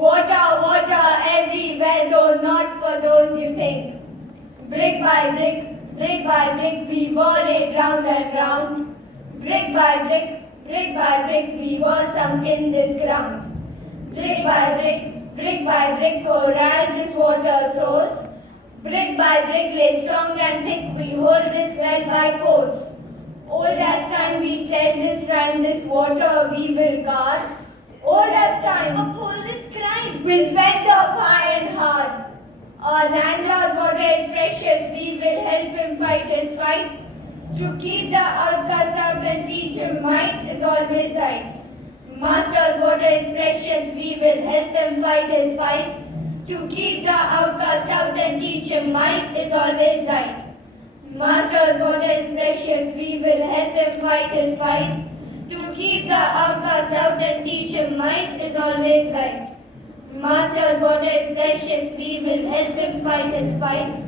Water, water everywhere, though not for those you think. Brick by brick, we were laid round and round. Brick by brick, we were sunk in this ground. Brick by brick, corral this water source. Brick by brick, laid strong and thick, we hold this well by force. Old as time, we tell this rhyme, this water we will guard. Old as time, uphold this crime, will fend off high and hard. Our landlord's water is precious, we will help him fight his fight. To keep the outcast out and teach him might is always right. Master's water is precious, we will help him fight his fight. To keep the outcast out and teach him might is always right. Master's water is precious, we will help him fight his fight. To keep the outcast out and teach him might is always right. Master's water is precious, we will help him fight his fight.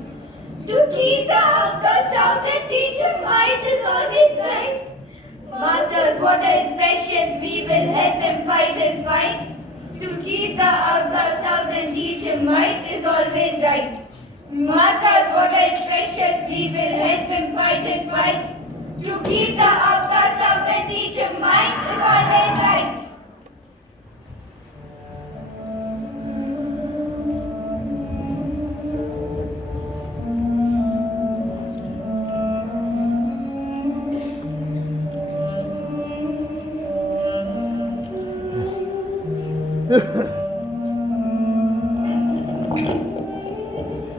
To keep the outcast out and teach him might is always right. Master's water is precious, we will help him fight his fight. To keep the outcast out and teach him might is always right. Master's water is precious, we will help him fight his fight. To keep the outcast out and teach him might is always right.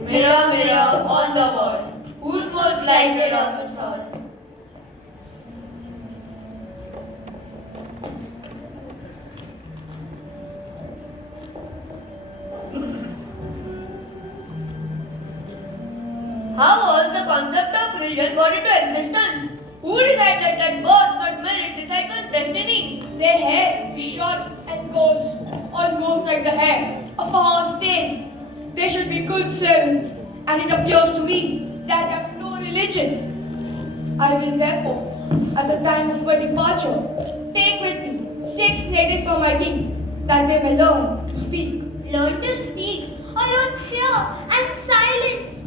Mirror, mirror on the wall, whose was lighted of us all? How was the concept of religion brought into existence? Who decided that birth, not merit, decides destiny? Their hair is short and goes almost like the hair of a horse tail. They should be good servants, and it appears to me that they have no religion. I will therefore, at the time of my departure, take with me 6 natives from my king, that they may learn to speak. Learn to speak or learn fear and silence.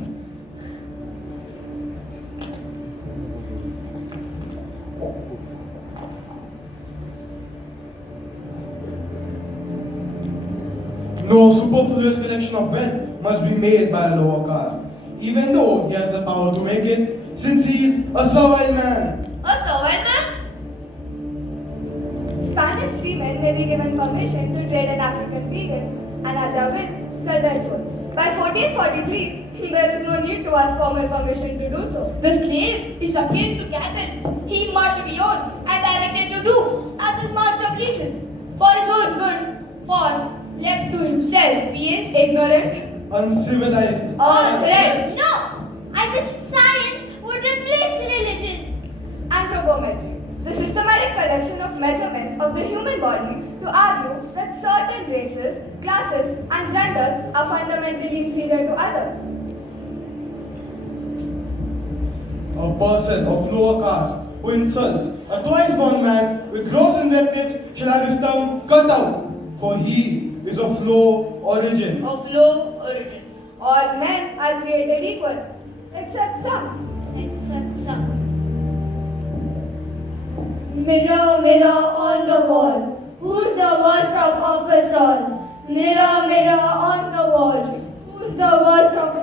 No superfluous collection of wealth must be made by a lower caste, even though he has the power to make it, since he is a servile man. A servile man? Spanish seamen may be given permission to trade in African vegans and at their will sell their soul. By 1443, there is no need to ask formal permission to do so. The slave is akin to cattle. He must be owned and directed to do as his master pleases, for his own good, for left to himself, he is ignorant, Uncivilized. unbred, No, I wish science would replace religion. anthropometry, the systematic collection of measurements of the human body to argue that certain races, classes, and genders are fundamentally inferior to others. A person of lower caste who insults a twice-born man with gross invectives shall have his tongue cut out, for he is of low origin. Of low origin. All men are created equal, except some. Except some. Mirror, mirror on the wall, who's the worst of us all? Mirror, mirror on the wall, who's the worst of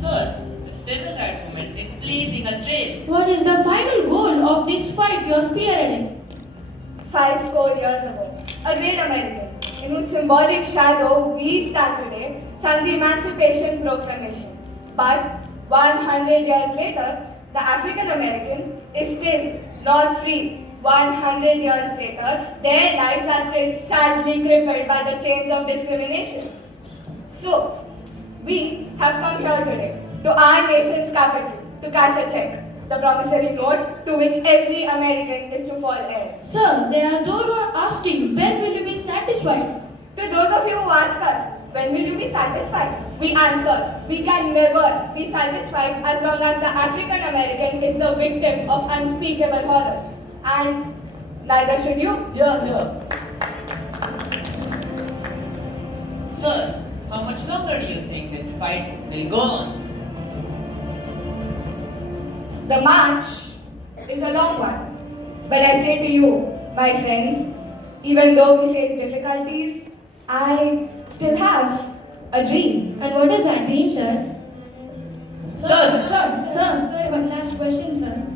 Sir, the civil rights movement is blazing a trail. What is the final goal of this fight you are spearheading? 50 years ago, a great American, in whose symbolic shadow we stand today, signed the Emancipation Proclamation. But 100 years later, the African American is still not free. 100 years later, their lives are still sadly crippled by the chains of discrimination. So, we have come here today to our nation's capital to cash a check, the promissory note to which every American is to fall heir. Sir, there are those who are asking, when will you be satisfied? To those of you who ask us, when will you be satisfied? We answer, we can never be satisfied as long as the African American is the victim of unspeakable horrors. And neither should you. Yeah. Sir, how much longer do you think this fight will go on? The march is a long one. But I say to you, my friends, even though we face difficulties, I still have a dream. And what is that dream, sir? Sir! One last question, sir.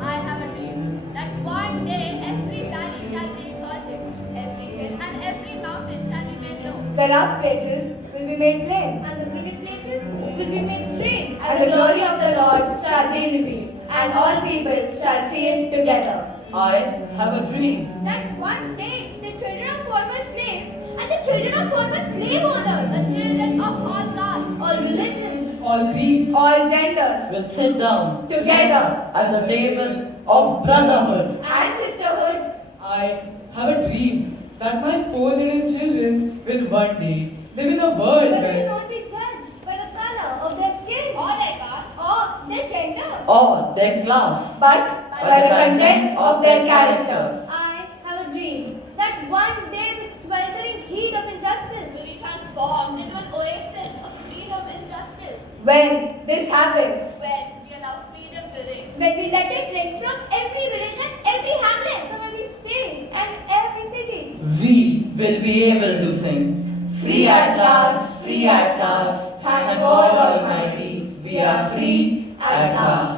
I have a dream that one day every valley shall be exalted, every hill and every mountain shall be made low, The rough places will be made plain. and the crooked places will be made straight, And the glory of the Lord shall be revealed, and all people shall see it together. I have a dream. that one day the children of former slaves and the children of former slave owners, the children of all castes, all religions, All creeds All genders will sit down together at the table of brotherhood. and sisterhood. I have a dream that my 4 little children will one day live in a world but will where not be judged by the color of their skin, or their caste, or their gender. Or their class. But by the content of their character. I have a dream that one day the sweltering heat of injustice will be transformed into an oasis of freedom and justice. When this happens, When we allow freedom to ring. when we let it ring From every village and every hamlet, from every state and every city. We will be able to sing. Free at last, thank God Almighty, we are free at last.